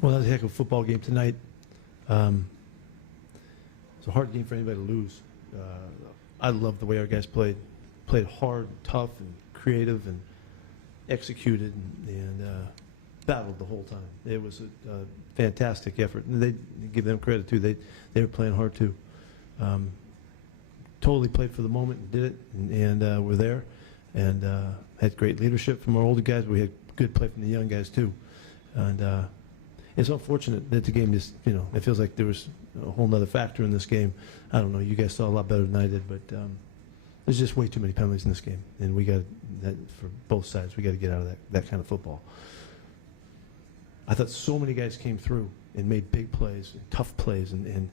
Well, that was a heck of a football game tonight. It's a hard game for anybody to lose. I love the way our guys played hard, tough, and creative, and executed, and battled the whole time. It was a fantastic effort, and they give them credit too. They were playing hard too. Totally played for the moment and did it, and were there, and had great leadership from our older guys. But we had good play from the young guys too, and it's unfortunate that the game just, it feels like there was a whole nother factor in this game. I don't know. You guys saw a lot better than I did, but there's just way too many penalties in this game, and we got that for both sides. We got to get out of that kind of football. I thought so many guys came through and made big plays, and tough plays, and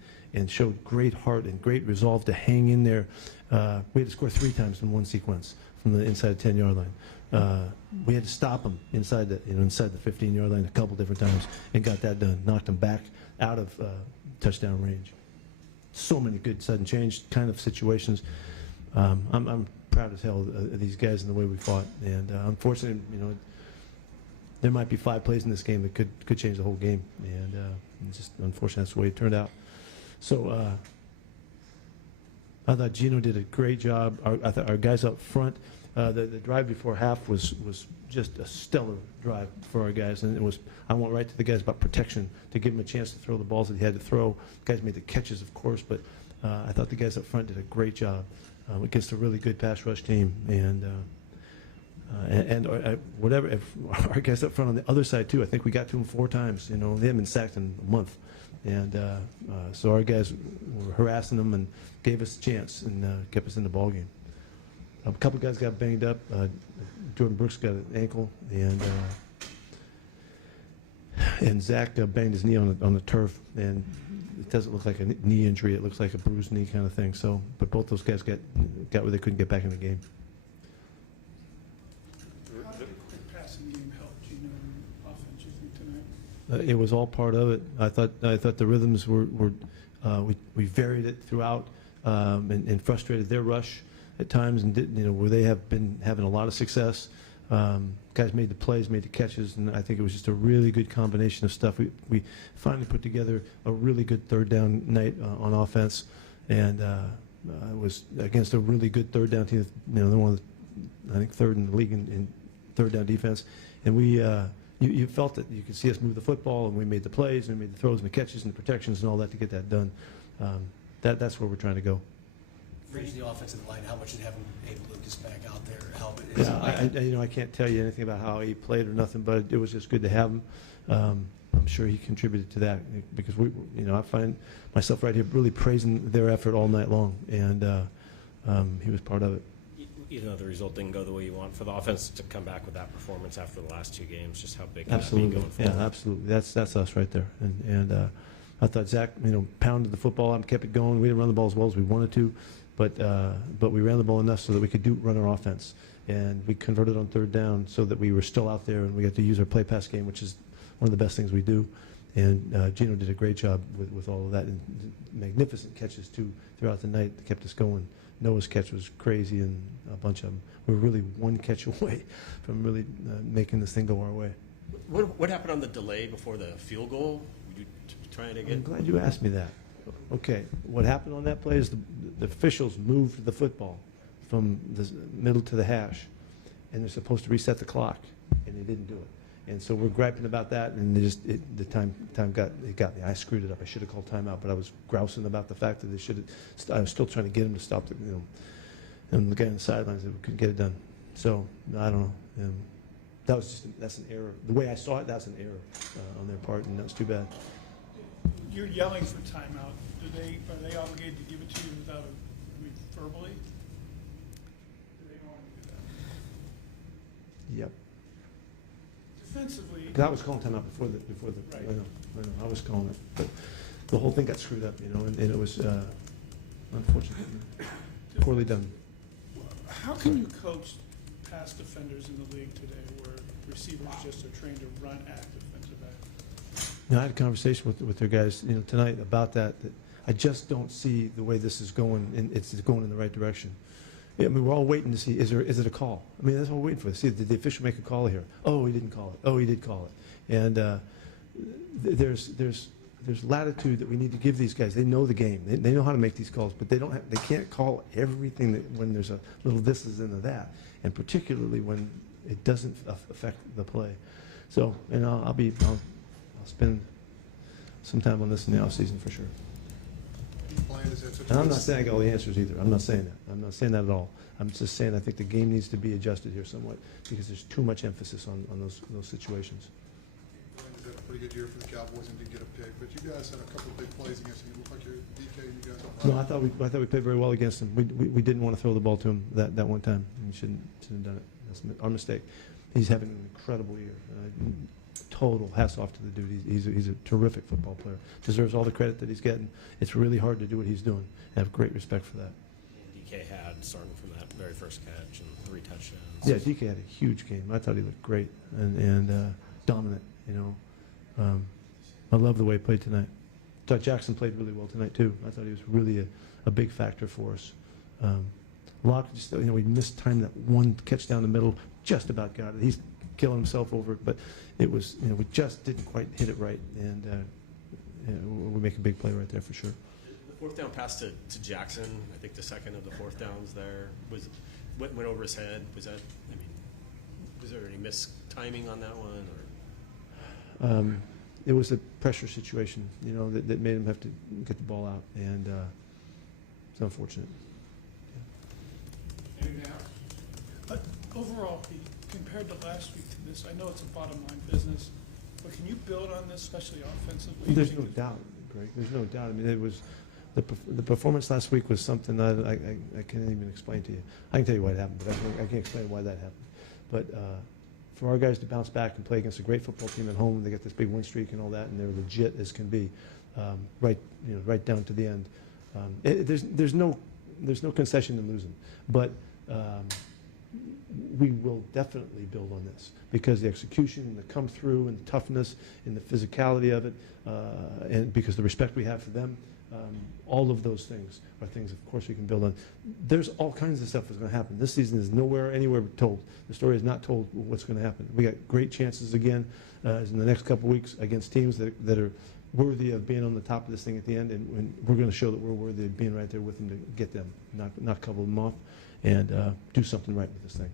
showed great heart and great resolve to hang in there. We had to score 3 times in one sequence from the inside the 10-yard line. We had to stop them inside the 15-yard line a couple different times and got that done. Knocked them back out of touchdown range. So many good sudden change kind of situations. I'm proud as hell of these guys and the way we fought. And unfortunately, there might be 5 plays in this game that could change the whole game. And it's just unfortunate that's the way it turned out. So I thought Gino did a great job. I thought our guys up front, the drive before half was just a stellar drive for our guys, and I went right to the guys about protection to give them a chance to throw the balls that he had to throw. Guys made the catches, of course, but I thought the guys up front did a great job against a really good pass rush team, and whatever. If our guys up front on the other side too, I think we got to them 4 times. They haven't been sacked in a month. And so our guys were harassing them and gave us a chance and kept us in the ball game. A couple guys got banged up. Jordan Brooks got an ankle, and Zach banged his knee on the turf, and it doesn't look like a knee injury. It looks like a bruised knee kind of thing. So, but both those guys got where they couldn't get back in the game. How did a quick passing game help Gino offense, you think, tonight? It was all part of it. I thought the rhythms were we varied it throughout, and frustrated their rush at times, and where they have been having a lot of success. Guys made the plays, made the catches, and I think it was just a really good combination of stuff. We finally put together a really good third down night on offense, and it was against a really good third down team. They're one of the, I think, 3rd in the league in third down defense, and we. You felt it. You could see us move the football, and we made the plays, and we made the throws and the catches and the protections and all that to get that done. That's where we're trying to go. For the offensive line, how much did having Abe Lucas back out there help? Yeah, I can't tell you anything about how he played or nothing, but it was just good to have him. I'm sure he contributed to that because I find myself right here really praising their effort all night long, and he was part of it. Even though the result didn't go the way you want, for the offense to come back with that performance after the last 2 games, just how big can that be going forward? Yeah, absolutely. That's us right there. And I thought Zach, pounded the football and kept it going. We didn't run the ball as well as we wanted to, but we ran the ball enough so that we could run our offense. And we converted on 3rd down so that we were still out there, and we got to use our play-pass game, which is one of the best things we do. And Gino did a great job with all of that, and magnificent catches too throughout the night that kept us going. Noah's catch was crazy, and a bunch of them. We were really 1 catch away from really making this thing go our way. What happened on the delay before the field goal? Were you trying to get? I'm glad you asked me that. Okay, what happened on that play is the officials moved the football from the middle to the hash, and they're supposed to reset the clock, and they didn't do it. And so we're griping about that, and the time got me. I screwed it up. I should have called timeout, but I was grousing about the fact that they should have. I was still trying to get them to stop the, and the guy on the sidelines that we couldn't get it done. So I don't know. That's an error. The way I saw it, that's an error on their part, and that's too bad. You're yelling for timeout. Are they obligated to give it to you without verbally? Do they want to do that? Yep. Defensively, I was calling timeout before the. Right. I know. I was calling it, but the whole thing got screwed up, and it was unfortunate, poorly done. how can you coach pass defenders in the league today, where receivers just are trained to run at defensive backs? I had a conversation with their guys, tonight about that I just don't see the way this is going, and it's going in the right direction. I mean, we're all waiting to see, is it a call? I mean, that's what we're waiting for. See, did the official make a call here? Oh, he didn't call it. Oh, he did call it. And there's latitude that we need to give these guys. They know the game. They know how to make these calls, but they can't call everything that when there's a little this is into that, and particularly when it doesn't affect the play. So, and I'll spend some time on this in the off season for sure. And I'm not saying I got all the answers either. I'm not saying that. I'm not saying that at all. I'm just saying I think the game needs to be adjusted here somewhat because there's too much emphasis on those situations. He's had a pretty good year for the Cowboys and did get a pick, but you guys had a couple of big plays against him. It looked like your DK, you guys. No, I thought we played very well against him. We didn't want to throw the ball to him that one time. We shouldn't have done it. That's our mistake. He's having an incredible year. Total hats off to the dude. He's a terrific football player. Deserves all the credit that he's getting. It's really hard to do what he's doing. I have great respect for that. DK had, starting from that very first catch and 3 touchdowns. Yeah, DK had a huge game. I thought he looked great and dominant. You know, I love the way he played tonight. I thought Jackson played really well tonight too. I thought he was really a big factor for us. Locke just, you know, we mistimed that one catch down the middle. Just about got it. He's killing himself over it, but it was, you know, we just didn't quite hit it right, and we make a big play right there for sure. The 4th down pass to Jackson, I think the second of the 4th downs there, went over his head. Was that, I mean, was there any mistiming on that one? Or? It was a pressure situation, you know, that made him have to get the ball out, and it's unfortunate. But overall, Pete, compared to last week to this, I know it's a bottom line business, but can you build on this, especially offensively? There's no doubt, Greg. There's no doubt. I mean, it was the performance last week was something that I can't even explain to you. I can tell you why it happened, but I can't explain why that happened. But for our guys to bounce back and play against a great football team at home, they get this big win streak and all that, and they're legit as can be, right down to the end. There's no concession in losing, but we will definitely build on this because the execution and the come through and the toughness and the physicality of it, and because the respect we have for them, all of those things are things, of course, we can build on. There's all kinds of stuff that's going to happen. This season is anywhere told. The story is not told what's going to happen. We got great chances again in the next couple weeks against teams that are worthy of being on the top of this thing at the end, and we're going to show that we're worthy of being right there with them to get them, not couple them off, and do something right with this thing.